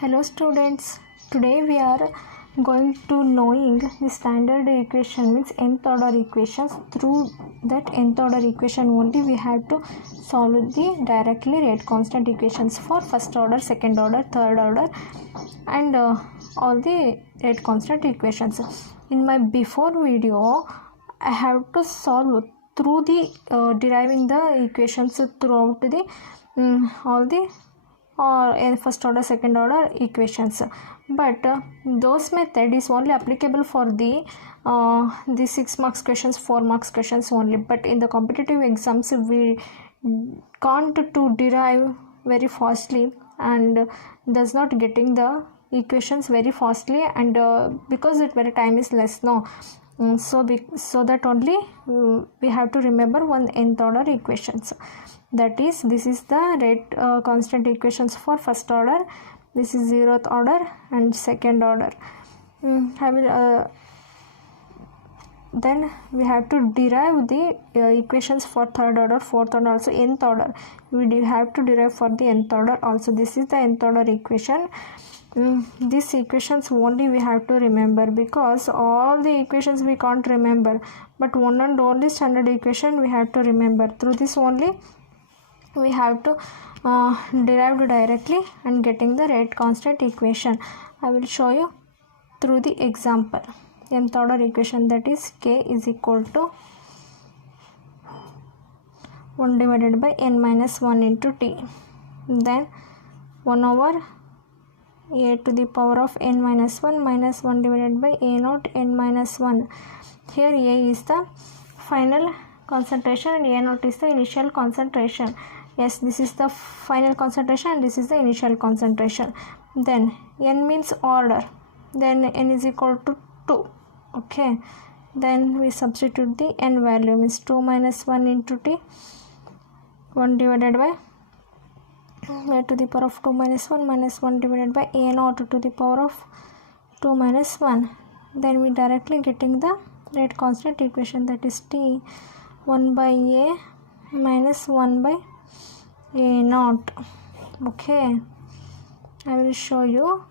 Hello students, today we are going to knowing the standard equation means nth order equations. Through that nth order equation only we have to solve the directly rate constant equations for first order, second order, third order and all the rate constant equations. In my before video I have to solve through the deriving the equations throughout the all the or first order second order equations, but those method is only applicable for the 6 marks questions, 4 marks questions only. But in the competitive exams we can't to derive very fastly and does not getting the equations very fastly, and because it very time is less now, so that only we have to remember one nth order equations. That is, this is the rate constant equations for first order, this is 0th order and second order. I will then we have to derive the equations for third order, fourth order, also nth order. We have to derive for the nth order also. This is the nth order equation. These equations only we have to remember, because all the equations we can't remember, but one and only standard equation we have to remember. Through this only we have to derive directly and getting the rate constant equation. I will show you through the example. Nth order equation, that is k is equal to 1 divided by n minus 1 into t, then 1 over a to the power of n minus 1 minus 1 divided by a naught n minus 1. Here a is the final concentration and a naught is the initial concentration. Yes, this is the final concentration and this is the initial concentration. Then n means order, then n is equal to 2. Okay, then we substitute the n value, means 2 minus 1 into t, 1 divided by a to the power of 2 minus 1 minus 1 divided by a naught to the power of 2 minus 1. Then we directly getting the rate constant equation, that is t 1 by a minus 1 by a naught. Okay, I will show you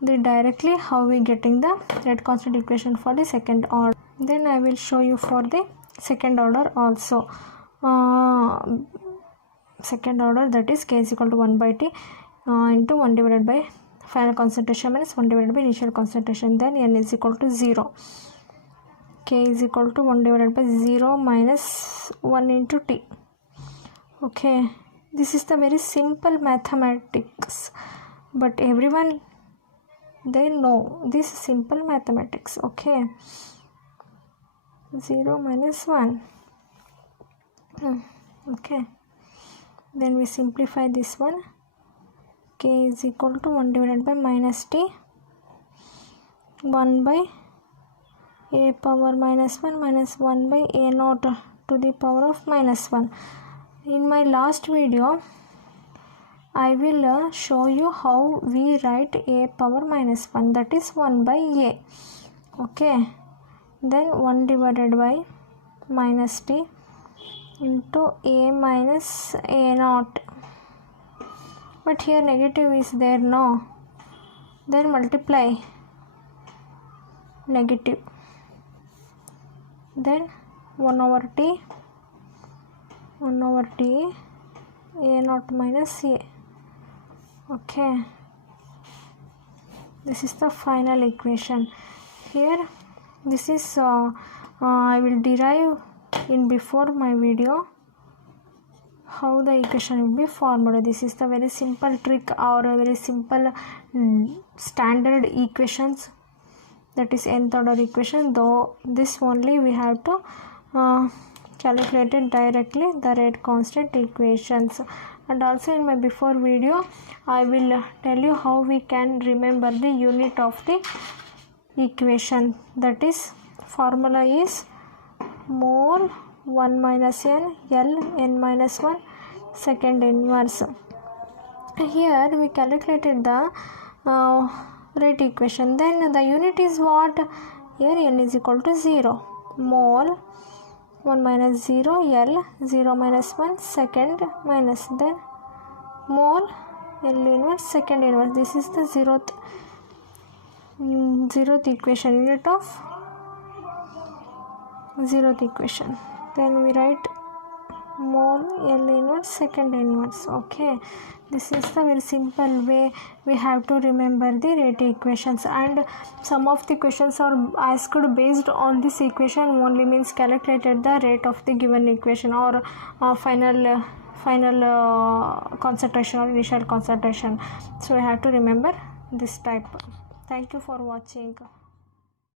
the directly how we getting the rate constant equation for the second order. Then I will show you for the second order also. Second order, that is k is equal to 1 by t into 1 divided by final concentration minus 1 divided by initial concentration. Then n is equal to 0. K is equal to 1 divided by 0 minus 1 into t. Okay, this is the very simple mathematics, but everyone they know this simple mathematics. Okay, 0 minus 1. Okay, then we simplify this one. K is equal to 1 divided by minus t 1 by a power minus 1 minus 1 by a naught to the power of minus 1. In my last video I will show you how we write a power minus 1, that is 1 by a. Okay, then 1 divided by minus t into a minus a naught, but here negative is there, no, then multiply negative, then 1 over t a naught minus a. Okay, this is the final equation. Here this is I will derive in before my video how the equation will be formed. This is the very simple trick or a very simple standard equations, that is nth order equation. Though this only we have to calculate it directly the rate constant equations. And also in my before video I will tell you how we can remember the unit of the equation, that is formula is mole 1 minus n L n minus 1 second inverse. Here we calculated the rate equation, then the unit is what? Here n is equal to 0, mole 1 minus 0 L 0 minus 1 second minus, then mole L inverse second inverse. This is the zeroth equation, unit of zeroth equation. Then we write mole L inverse second inverse. Okay, this is the very simple way we have to remember the rate equations, and some of the questions are asked based on this equation only, means calculated the rate of the given equation, or final concentration or initial concentration. So we have to remember this type. Thank you for watching.